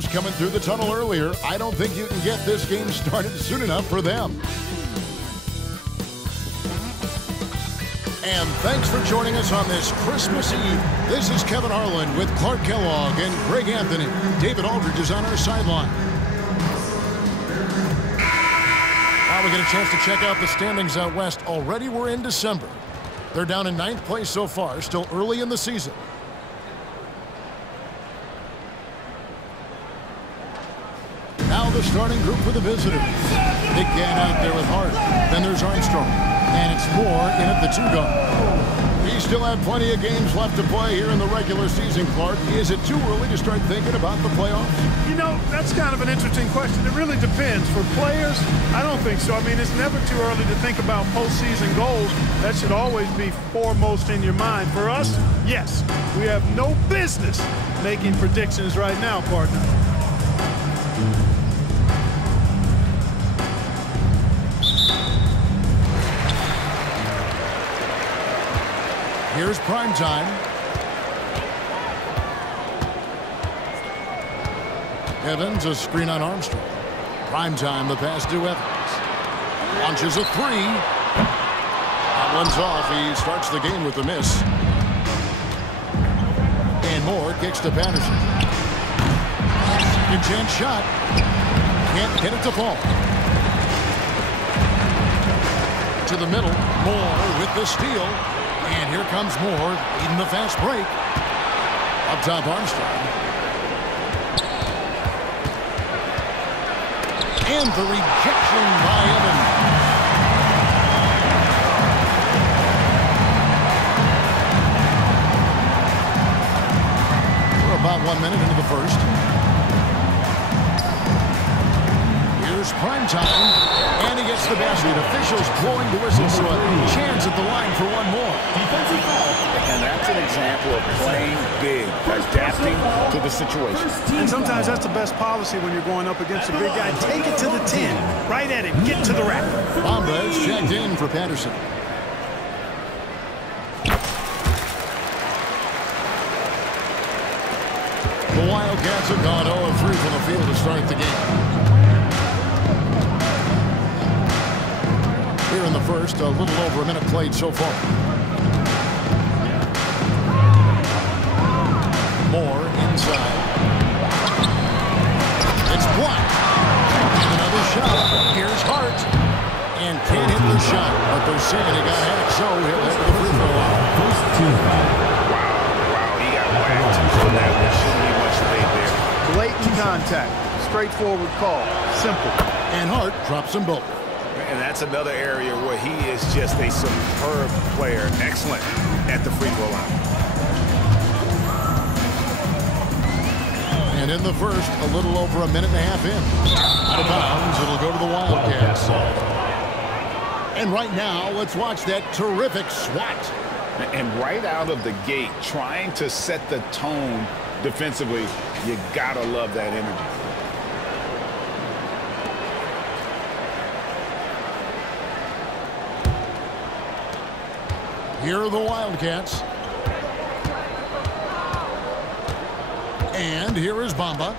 starters coming through the tunnel earlier. I don't think you can get this game started soon enough for them. And thanks for joining us on this Christmas Eve. This is Kevin Harlan with Clark Kellogg and Greg Anthony. David Aldridge is on our sideline. Now we get a chance to check out the standings out west. Already we're in December. They're down in 9th place so far, still early in the season. Now the starting group for the visitors. Big Gan out there with Hart. Then there's Armstrong. And it's Moore in at the 2 guard. We still have plenty of games left to play here in the regular season, Clark. Is it too early to start thinking about the playoffs? You know, that's kind of an interesting question. It really depends. For players, I don't think so. I mean, it's never too early to think about postseason goals. That should always be foremost in your mind. For us, yes, we have no business making predictions right now, partner. Here's prime time. Evans, a screen on Armstrong. Prime time, the pass to Evans. Launches a 3. That one's off. He starts the game with a miss. And Moore kicks to Patterson. Second chance shot. Can't get it to fall. To the middle. Moore with the steal. And here comes Moore, leading the fast break. Up top, Armstrong. And the rejection by Evans. We're about 1 minute into the first. Here's prime time. And he gets the basket. Officials blowing the whistle, so a chance at the line for one more. Defensive foul. And that's an example of playing big, adapting to the situation. And sometimes that's the best policy when you're going up against a big guy. Take it to the 10. Right at him. Get to the rack. Bamba is checked in for Patterson. The Wildcats have gone 0 of 3 from the field to start the game. Here in the first, a little over a minute played so far. Moore inside. It's blocked. And another shot. Here's Hart. And can't hit the shot. But they're saying he got hacked, so he'll hit the free throw line. Wow, he got whacked. So that there shouldn't be much made there. Blatant contact. Straightforward call. Simple. And Hart drops them both. And that's another area where he is just a superb player. Excellent at the free throw line. And in the first, a little over a minute and a half in. Out of bounds, it'll go to the Wildcats. And right now, let's watch that terrific swat. And right out of the gate, trying to set the tone defensively, you gotta love that energy. Here are the Wildcats. And here is Bamba.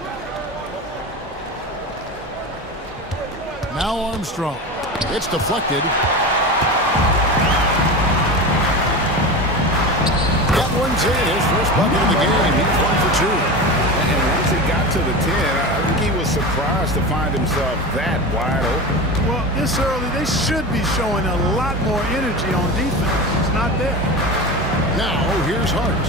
Now Armstrong. It's deflected. That one's in. His first bucket of the game. He's 1 for 2. And once he got to the 10, I think he was surprised to find himself that wide open. Well, this early, they should be showing a lot more energy on defense. It's not there. Now, here's Hart.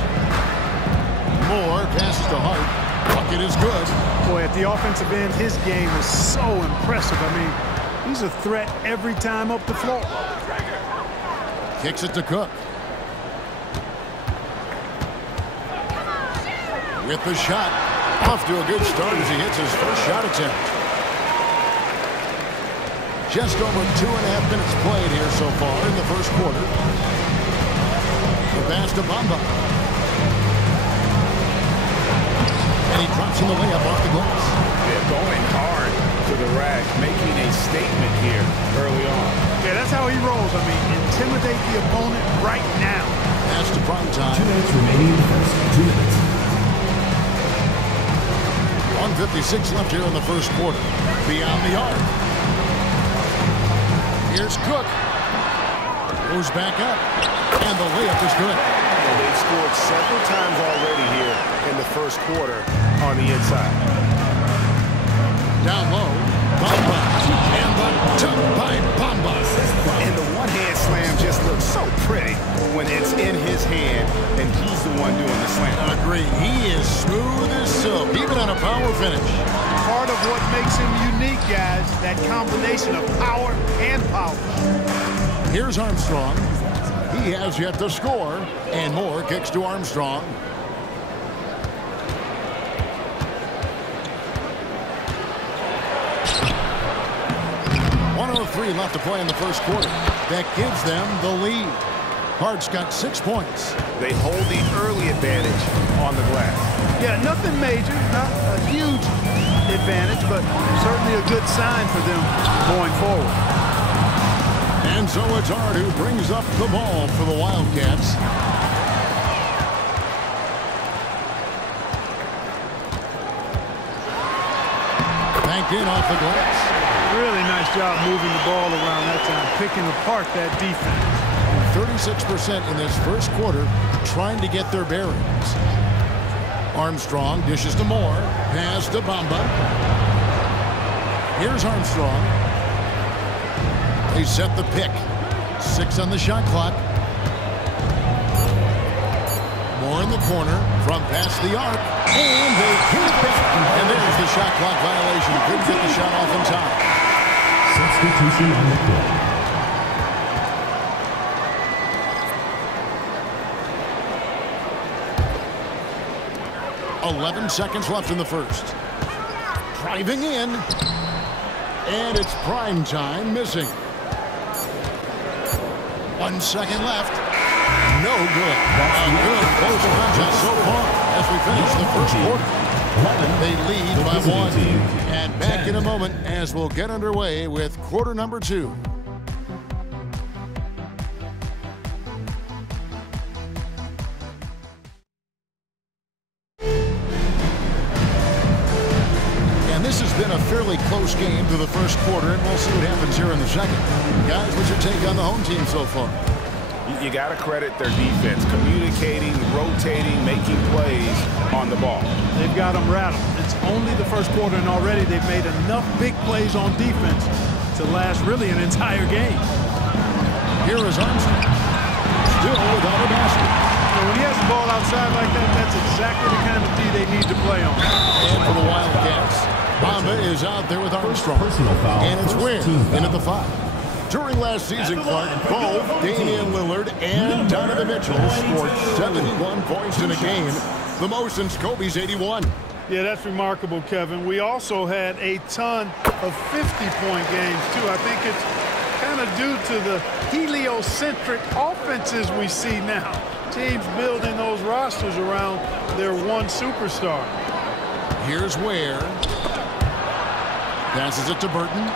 Moore passes to Hart. Bucket is good. Boy, at the offensive end, his game is so impressive. I mean, he's a threat every time up the floor. Kicks it to Cook. With the shot. Off to a good start as he hits his first shot attempt. Just over 2.5 minutes played here so far in the first quarter. The pass to Bamba. And he drops in the layup off the glass. They're going hard to the rack, making a statement here early on. Yeah, that's how he rolls. I mean, intimidate the opponent right now. Pass to prime time. 2 minutes remaining in the first. 2 minutes. 1:56 left here in the first quarter. Beyond the arc. Here's Cook. Goes back up. And the layup is good. Well, they've scored several times already here in the first quarter on the inside. Down low. Bamba. And the dunk by Bamba. And the one-hand slam just looks so pretty when it's in his hand and he's the one doing the slam. Agree. He is smooth as silk, even on a power finish. Part of what makes him unique, guys, that combination of power and power. Here's Armstrong. He has yet to score, and more kicks to Armstrong. .103 left to play in the first quarter. That gives them the lead. Hart's got 6 points. They hold the early advantage on the glass. Yeah, nothing major, not a huge advantage, but certainly a good sign for them going forward. And so it's Hart who brings up the ball for the Wildcats. Banked in off the glass. Really nice job moving the ball around that time, picking apart that defense. 36% in this first quarter trying to get their bearings. Armstrong dishes to Moore. Pass to Bamba. Here's Armstrong. They set the pick. 6 on the shot clock. Moore in the corner from past the arc. And they hit it back. And there's the shot clock violation. Couldn't get the shot off in time. Substitution on the court. .11 seconds left in the first. Driving in. And it's prime time missing. 1 second left. No good. A good close contest so far as we finish the first quarter. They lead by 1. And back in a moment as we'll get underway with quarter number 2. This has been a fairly close game through the first quarter, and we'll see what happens here in the second. Guys, what's your take on the home team so far? You got to credit their defense, communicating, rotating, making plays on the ball. They've got them rattled. It's only the first quarter, and already they've made enough big plays on defense to last really an entire game. Here is Armstrong. Still without a basket. When he has the ball outside like that, that's exactly the kind of D they need to play on. And for the Wildcats, Bamba is out there with Armstrong. And it's Ware in at the 5. During last season, Clark, both Damian Lillard and Donovan Mitchell scored 71 points in a game, the most since Kobe's 81. Yeah, that's remarkable, Kevin. We also had a ton of 50-point games, too. I think it's kind of due to the heliocentric offenses we see now. Teams building those rosters around their one superstar. Here's Ware. Passes it to Burton.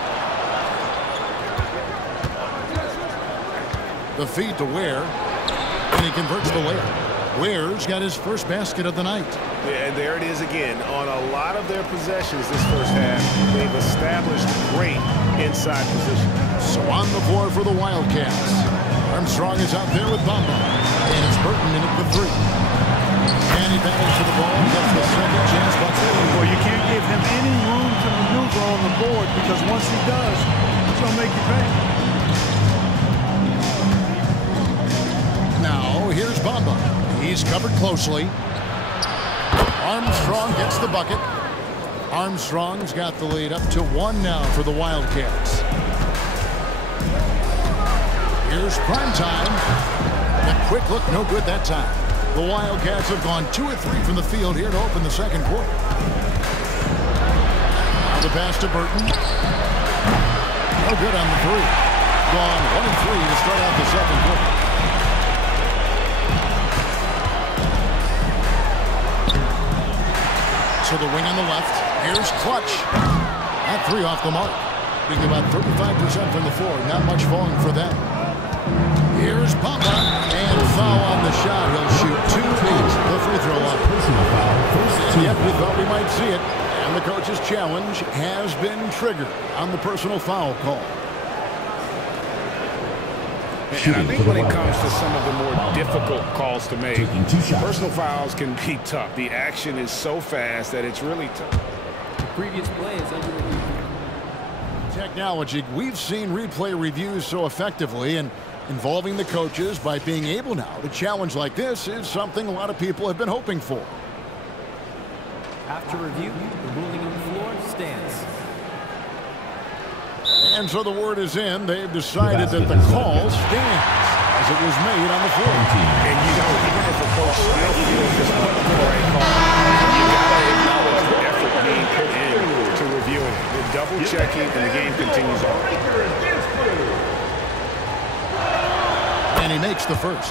The feed to Ware. And he converts the layup. Ware's got his first basket of the night. Yeah, and there it is again. On a lot of their possessions this first half, they've established great inside position. So on the floor for the Wildcats. Armstrong is out there with Bamba. And it's Burton in at the 3. And he battles for the ball and gets the second chance bucket. Well, you can't give him any room to maneuver on the board because once he does, it's going to make you pay. Now, here's Bamba. He's covered closely. Armstrong gets the bucket. Armstrong's got the lead up to 1 now for the Wildcats. Here's prime time. The quick look, no good that time. The Wildcats have gone 2 of 3 from the field here to open the second quarter. The pass to Burton. No good on the 3. Gone 1 of 3 to start out the second quarter. So the wing on the left. Here's Clutch. That 3 off the mark. Being about 35% from the floor. Not much falling for them. Here's Bamba, and foul on the shot. He'll shoot 2 each. The free throw line. And yet we thought we might see it. And And the coach's challenge has been triggered on the personal foul call. And I think when it comes to some of the more difficult calls to make, personal fouls can be tough. The action is so fast that it's really tough. The previous play is under review. Technology, we've seen replay reviews so effectively, and involving the coaches by being able now to challenge like this is something a lot of people have been hoping for. After review, the ruling on the floor stands. And so the word is in. They've decided that the call stands as it was made on the floor. And you know, even if a coach still feels this wasn't the right call, you got to acknowledge the effort being put in to reviewing it. They're double checking, and the game continues on. And he makes the first.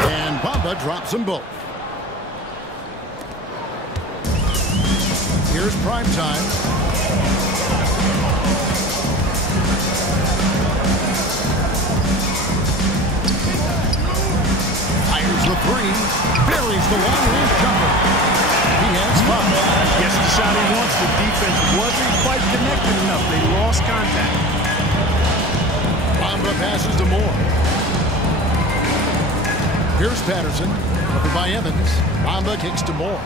And Bamba drops them both. Here's prime time. Fires the three. Buries the long-range jumper. He has five. Gets the shot he wants. The defense wasn't quite connected enough. They lost contact. Bamba passes to Moore. Here's Patterson. Covered by Evans. Bamba kicks to Moore.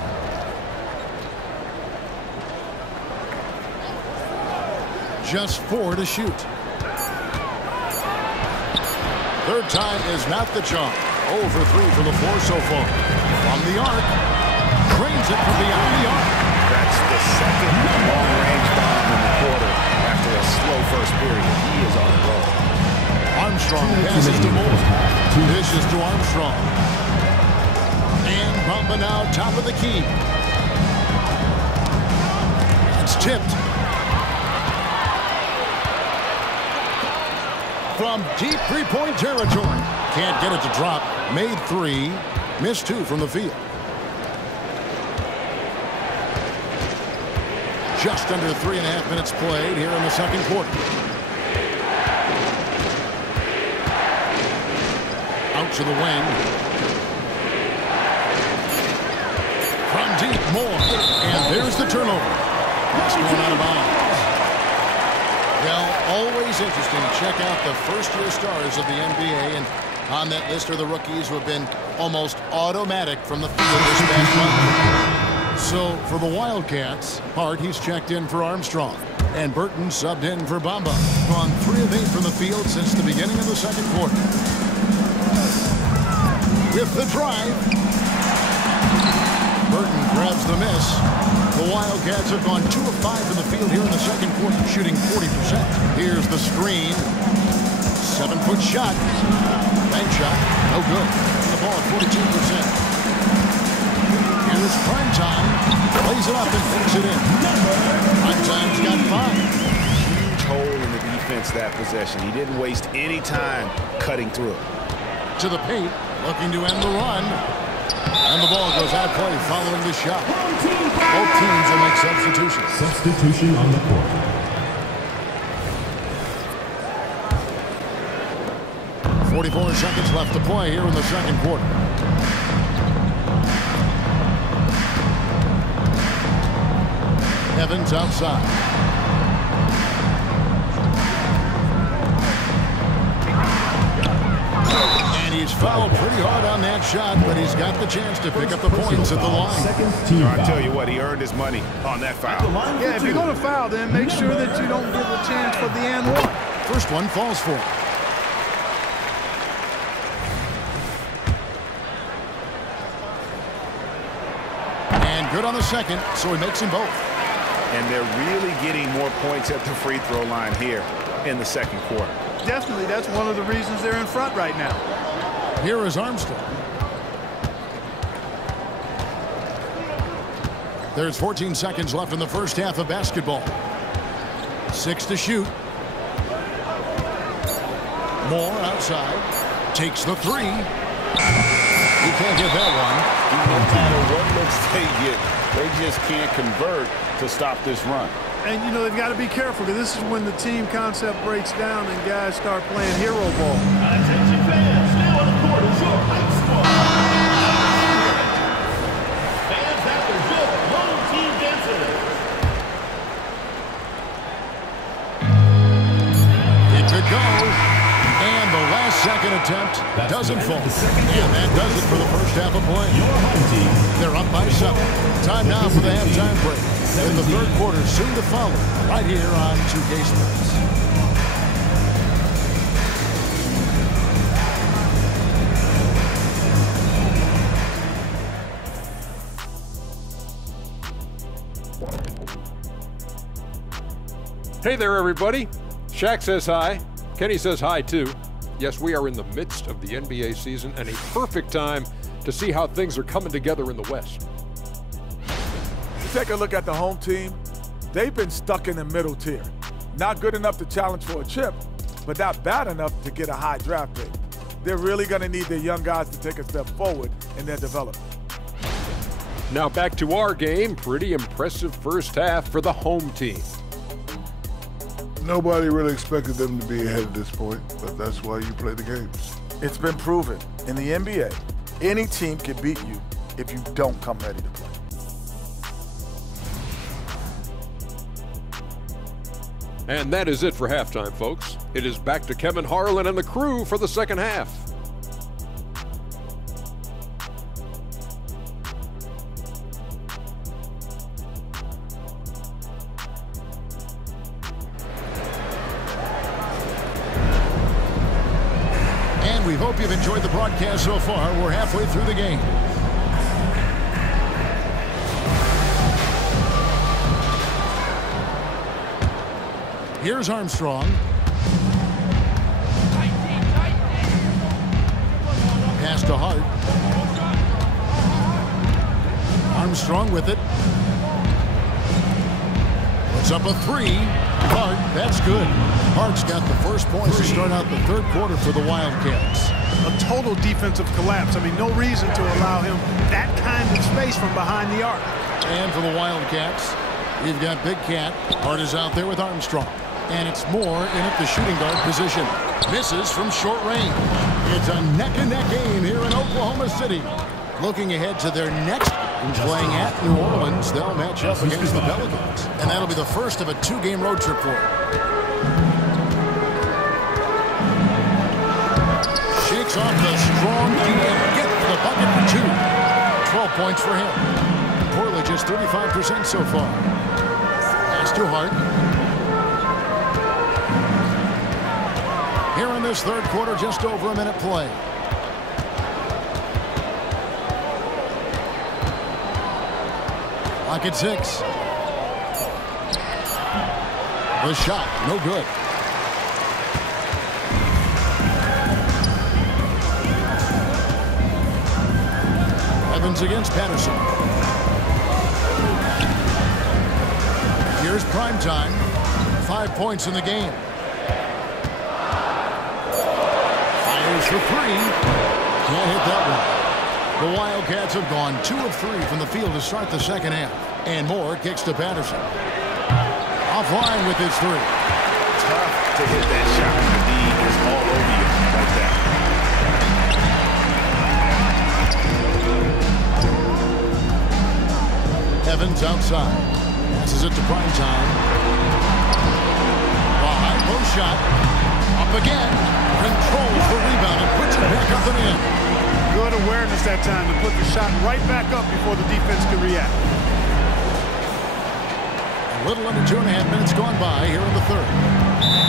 Just 4 to shoot. Third time is not the charm. 0 for 3 for the floor so far. From the arc. Drains it from beyond the arc. That's the second long-range bomb in the quarter after a slow first period. He is on the roll. Armstrong passes to Moore. This is to Armstrong. And Bamba now top of the key. It's tipped. From deep three-point territory. Can't get it to drop. Made 3. Missed 2 from the field. Just under 3.5 minutes played here in the second quarter. Out to the wing. From deep, Moore. And there's the turnover. That's going out of bounds. Well, always interesting to check out the first-year stars of the NBA, and on that list are the rookies who have been almost automatic from the field this past month. So for the Wildcats, Hart, he's checked in for Armstrong, and Burton subbed in for Bamba. Gone 3 of 8 from the field since the beginning of the second quarter. With the drive, Burton grabs the miss. The Wildcats have gone 2 of 5 in the field here in the second quarter, shooting 40%. Here's the screen. 7-foot shot. Bank shot. No good. The ball at 42%. Here's prime time. Plays it up and puts it in. Prime time's got 5. Huge hole in the defense that possession. He didn't waste any time cutting through it. To the paint. Looking to end the run. And the ball goes out of play following the shot. Both teams will make substitutions. Substitution on the court. .44 seconds left to play here in the second quarter. Evans outside. He's fouled pretty hard on that shot, but he's got the chance to pick up the points at the line. I'll tell you what, he earned his money on that foul. Yeah, if you're going to foul, then make sure that you don't give a chance for the and one. First one falls for him. And good on the second, so he makes them both. And they're really getting more points at the free throw line here in the second quarter. Definitely, that's one of the reasons they're in front right now. Here is Armstrong. There's 14 seconds left in the first half of basketball. 6 to shoot. Moore outside. Takes the 3. He can't get that one. No matter what looks they get, they just can't convert to stop this run. And, you know, they've got to be careful because this is when the team concept breaks down and guys start playing hero ball. Attention fans, now on the court is your high score. doesn't fall. And that does it for the first half of play. They're up by 7. Time now for the halftime break. In the third quarter, soon to follow, right here on 2K Sports. Hey there, everybody. Shaq says hi. Kenny says hi, too. Yes, we are in the midst of the NBA season and a perfect time to see how things are coming together in the West. You take a look at the home team, they've been stuck in the middle tier. Not good enough to challenge for a chip, but not bad enough to get a high draft pick. They're really going to need their young guys to take a step forward in their development. Now back to our game. Pretty impressive first half for the home team. Nobody really expected them to be ahead at this point, but that's why you play the games. It's been proven in the NBA, any team can beat you if you don't come ready to play. And that is it for halftime, folks. It is back to Kevin Harlan and the crew for the second half. And we hope you've enjoyed the broadcast so far. We're halfway through the game. Here's Armstrong. Pass to Hart. Armstrong with it. Puts up a 3. Hart, that's good. Hart's got the first points to start out the third quarter for the Wildcats. A total defensive collapse. I mean, no reason to allow him that kind of space from behind the arc. And for the Wildcats, you've got Big Cat. Hart is out there with Armstrong. And it's Moore in at the shooting guard position. Misses from short range. It's a neck-and-neck game here in Oklahoma City. Looking ahead to their next game, playing at New Orleans, they'll match up against the Pelicans. And that'll be the first of a 2-game road trip for them. Shakes off the strong D and gets the bucket for 2. 12 points for him. Portland just 35% so far. Pass to Hart. Here in this third quarter, just over a minute play. Clock at 6. The shot, no good. Evans against Patterson. Here's prime time. 5 points in the game. Fires for 3. Can't hit that one. The Wildcats have gone 2 of 3 from the field to start the second half. And Moore kicks to Patterson. Offline with his 3. Tough to hit that shot when the D is all over you like that. Evans outside. Passes it to prime time. A high post shot. Up again. Controls the rebound and puts it back up and in. Good awareness that time to put the shot right back up before the defense can react. A little under 2.5 minutes gone by here in the third.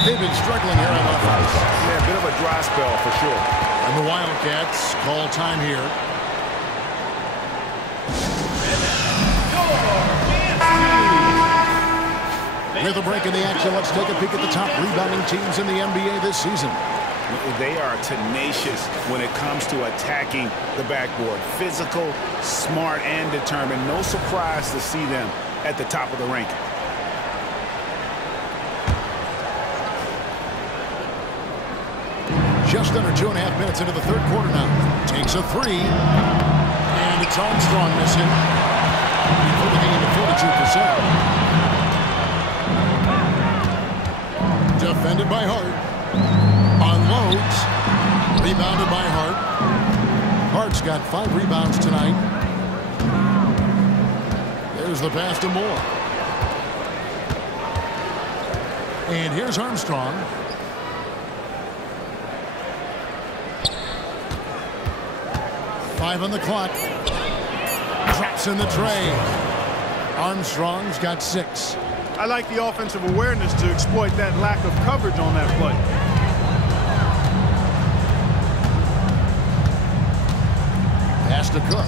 They've been struggling here on offense. Yeah, a bit of a dry spell for sure. And the Wildcats call time here. With a break in the action, let's take a peek at the top rebounding teams in the NBA this season. They are tenacious when it comes to attacking the backboard. Physical, smart, and determined. No surprise to see them at the top of the ranking. Just under 2.5 minutes into the third quarter now. Takes a 3. And it's Armstrong missing. Before the game to 42%. Defended by Hart. Unloads. Rebounded by Hart. Hart's got 5 rebounds tonight. There's the pass to Moore. And here's Armstrong. 5 on the clock. Drops in the tray. Armstrong's got 6. I like the offensive awareness to exploit that lack of coverage on that play. Pass to Cook.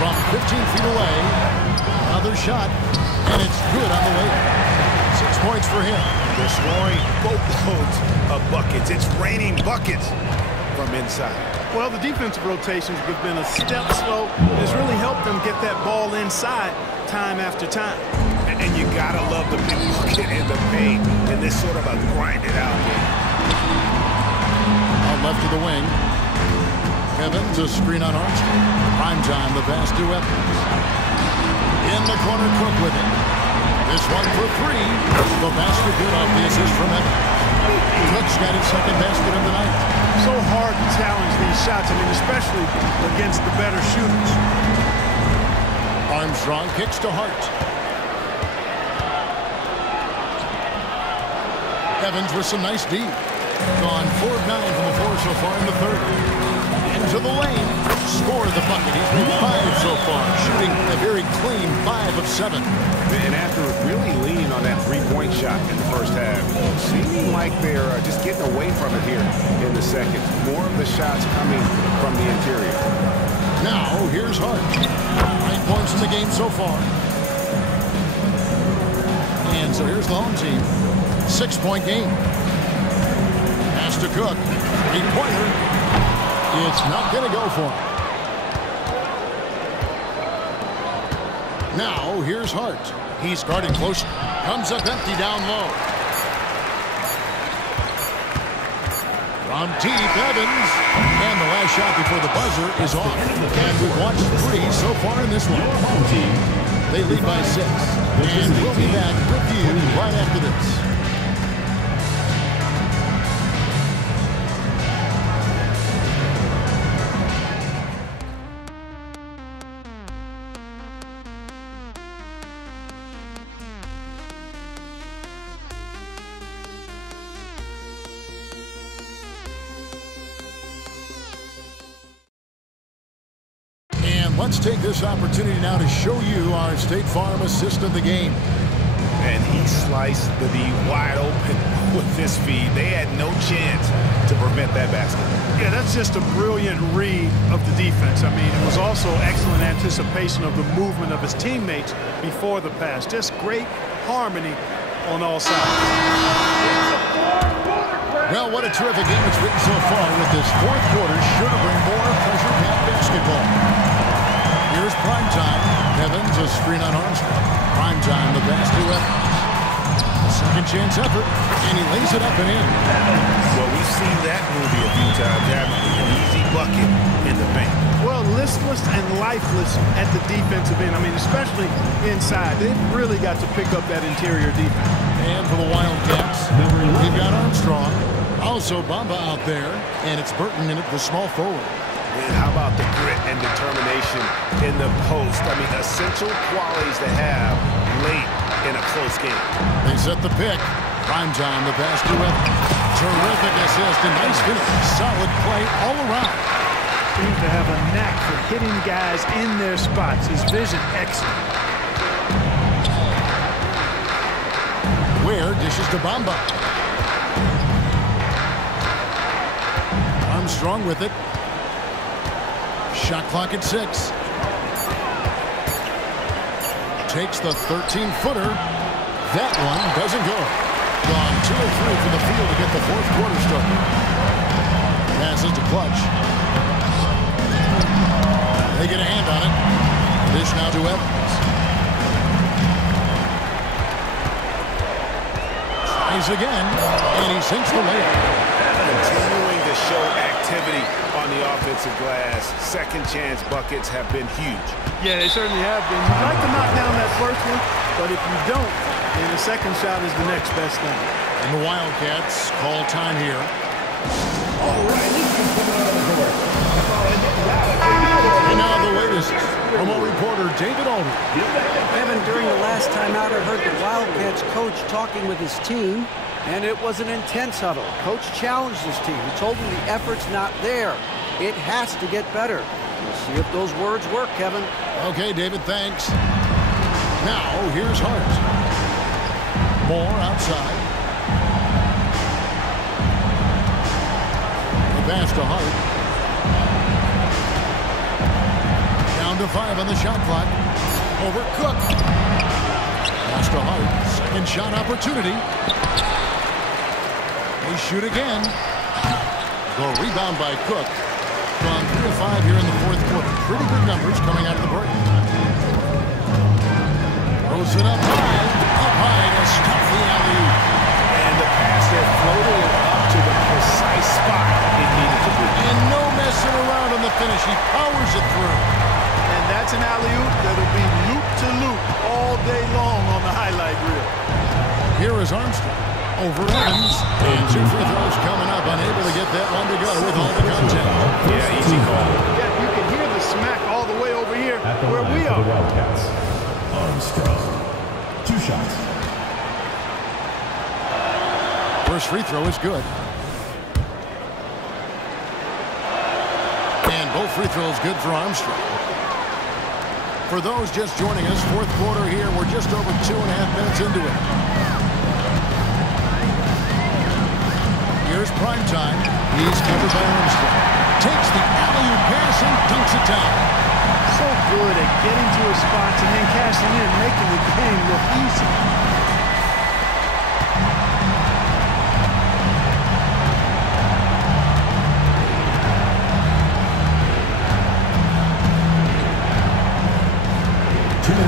From 15 feet away, another shot, and it's good on the way. 6 points for him. They're scoring boatloads of buckets. It's raining buckets from inside. Well, the defensive rotations have been a step slow. It's really helped them get that ball inside time after time. And you gotta love the big bucket in the paint in this sort of a grinded out game. Out left to the wing. Evans, a screen on Armstrong. Prime time, the pass to Evans. In the corner, Cook with it. This one for 3. The basket good off the assist from Evans. Cook's got his second basket of the night. So hard to challenge these shots, I mean, especially against the better shooters. Armstrong kicks to Hart. Evans with some nice D. Gone 4 of 9 from the floor so far in the third. Into the lane. Scored the bucket. He's made 5 so far. Shooting a very clean 5 of 7. And after really leaning on that three-point shot in the first half, seeming like they're just getting away from it here in the second. More of the shots coming from the interior. Now, here's Hart. 9 points in the game so far. And so here's the home team. 6-point game. Pass to Cook. 3-pointer. It's not going to go for him. Now, here's Hart. He's guarded close. Comes up empty down low. From deep, Evans. And the last shot before the buzzer is off. And we've watched 3 so far in this one. They lead by 6. And we'll be back with you right after this. Let's take this opportunity now to show you our State Farm assist of the game. And he sliced the D wide open with this feed. They had no chance to prevent that basket. Yeah, that's just a brilliant read of the defense. I mean, it was also excellent anticipation of the movement of his teammates before the pass. Just great harmony on all sides. Well, what a terrific game it's written so far with this fourth quarter. Sure to bring more pressure-packed basketball. Here's prime time. Evans, a screen on Armstrong. Prime time, the pass to Evans. Second chance effort, and he lays it up and in. Well, we've seen that movie a few times, haven't we? An easy bucket in the paint. Well, listless and lifeless at the defensive end. I mean, especially inside. They've really got to pick up that interior defense. And for the Wildcats, we've got Armstrong. Also Bamba out there, and it's Burton in at the small forward. And how about the grit and determination in the post? I mean, essential qualities to have late in a close game. They set the pick. Prime time, the pass to Evans. Terrific assist and nice finish. Solid play all around. Seems to have a knack for hitting guys in their spots. His vision excellent. Ware dishes to Bamba. Armstrong with it. Shot clock at 6. Takes the 13-footer. That one doesn't go. Gone 2 of 3 from the field to get the fourth quarter started. Passes to Clutch. They get a hand on it. Dish now to Evans. Tries again, and he sinks the layup. Continuing to show activity on the offensive glass. Second chance buckets have been huge. Yeah, they certainly have been. You'd like to knock down that first one, but if you don't, then the second shot is the next best thing. And the Wildcats call time here. And now the way to misses. Promo reporter David Aldridge. Kevin, during the last time out, I heard the Wildcats coach talking with his team, and it was an intense huddle. Coach challenged his team. He told them the effort's not there. It has to get better. We'll see if those words work, Kevin. Okay, David, thanks. Now, here's Hart. Moore outside. The pass to Hart. Down to 5 on the shot clock. Over Cook. Pass to Hart. Second shot opportunity. They shoot again. The rebound by Cook. Gone 3 of 5 here in the fourth quarter. Pretty good numbers coming out of the break. Throws it up high. Up high to stuff the alley-oop. And the pass that floated it up to the precise spot it needed to be. And no messing around on the finish. He powers it through. And that's an alley-oop that'll be loop-to-loop all day long on the highlight reel. Here is Armstrong. Over Evans. And 2 free throws coming up. Unable to get that one to go with all the contact. Yeah, easy call. Yeah, you can hear the smack all the way over here where we are. Wildcats. Armstrong. 2 shots. First free throw is good. And both free throws good for Armstrong. For those just joining us, fourth quarter here. We're just over 2.5 minutes into it. Here's prime time. He's covered by Armstrong. Takes the alley-oop pass and dunks it down. So good at getting to his spots and then cashing in, making the game look easy.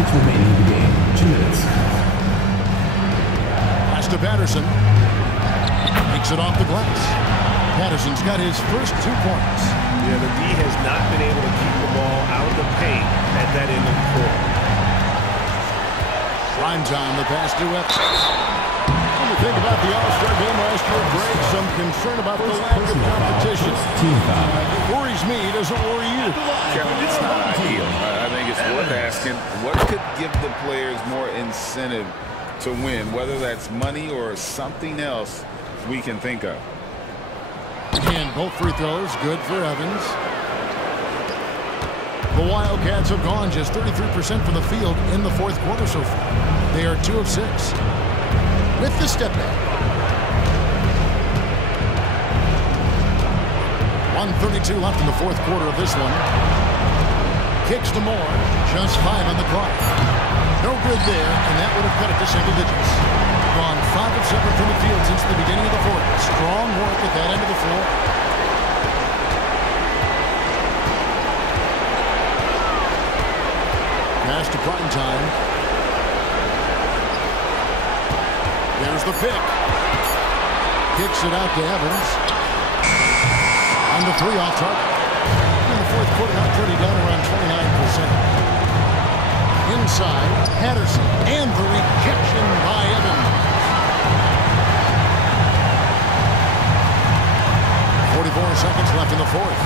Remaining in the game. 2 minutes. Pass to Patterson. Makes it off the glass. Patterson's got his first 2 points. Yeah, the D has not been able to keep the ball out of the paint at that end of the court. Prime time, the pass to Evans. When you think about the All-Star game last year, Greg, some concern about the lack of competition. It worries me. Does it worry you? Kevin, it's not ideal. I think it's worth asking what could give the players more incentive to win, whether that's money or something else we can think of. And both free throws good for Evans. The Wildcats have gone just 33% from the field in the fourth quarter so far. They are 2 of 6. With the step back. 1:32 left in the fourth quarter of this one. Kicks to Moore. Just 5 on the clock. No good there, and that would have cut it to single digits. Gone 5 of 7 from the field since the beginning of the fourth. Strong work at that end of the floor. Pass to prime time. There's the pick. Kicks it out to Evans. On the 3 off target. In the fourth quarter, now pretty down around 29%. Inside, Patterson. And the rejection by Evans. 44 seconds left in the fourth.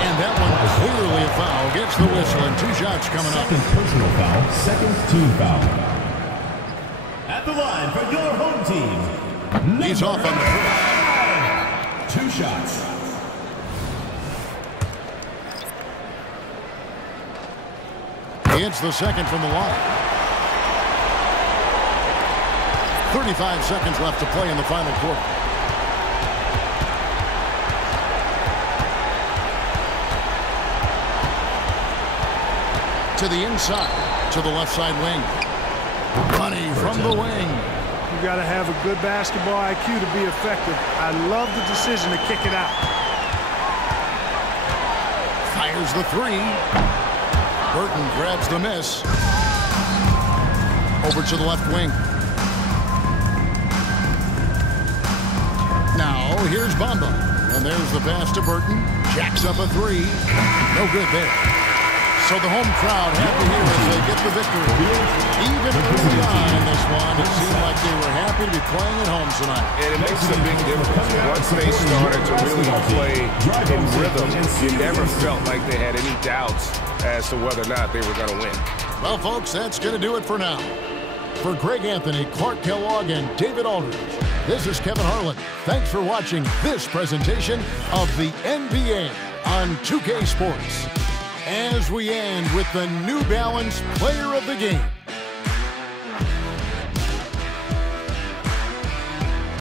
And that one clearly a foul. Gets the whistle and 2 shots coming up. Second personal foul. Second team foul. At the line for your home team. He's off on the first. 2 shots. He hits the second from the line. 35 seconds left to play in the final quarter. To the inside, to the left side wing. Money from the wing. You got to have a good basketball IQ to be effective. I love the decision to kick it out. Fires the 3. Burton grabs the miss. Over to the left wing. Now here's Bamba. And there's the pass to Burton. Jacks up a 3. No good there. So the home crowd happy here as they get the victory. Even early on in this one, it seemed like they were happy to be playing at home tonight. And it makes a big difference. Once they started to really play in rhythm, you never felt like they had any doubts as to whether or not they were going to win. Well, folks, that's going to do it for now. For Greg Anthony, Clark Kellogg, and David Aldridge, this is Kevin Harlan. Thanks for watching this presentation of the NBA on 2K Sports. As we end with the New Balance Player of the Game.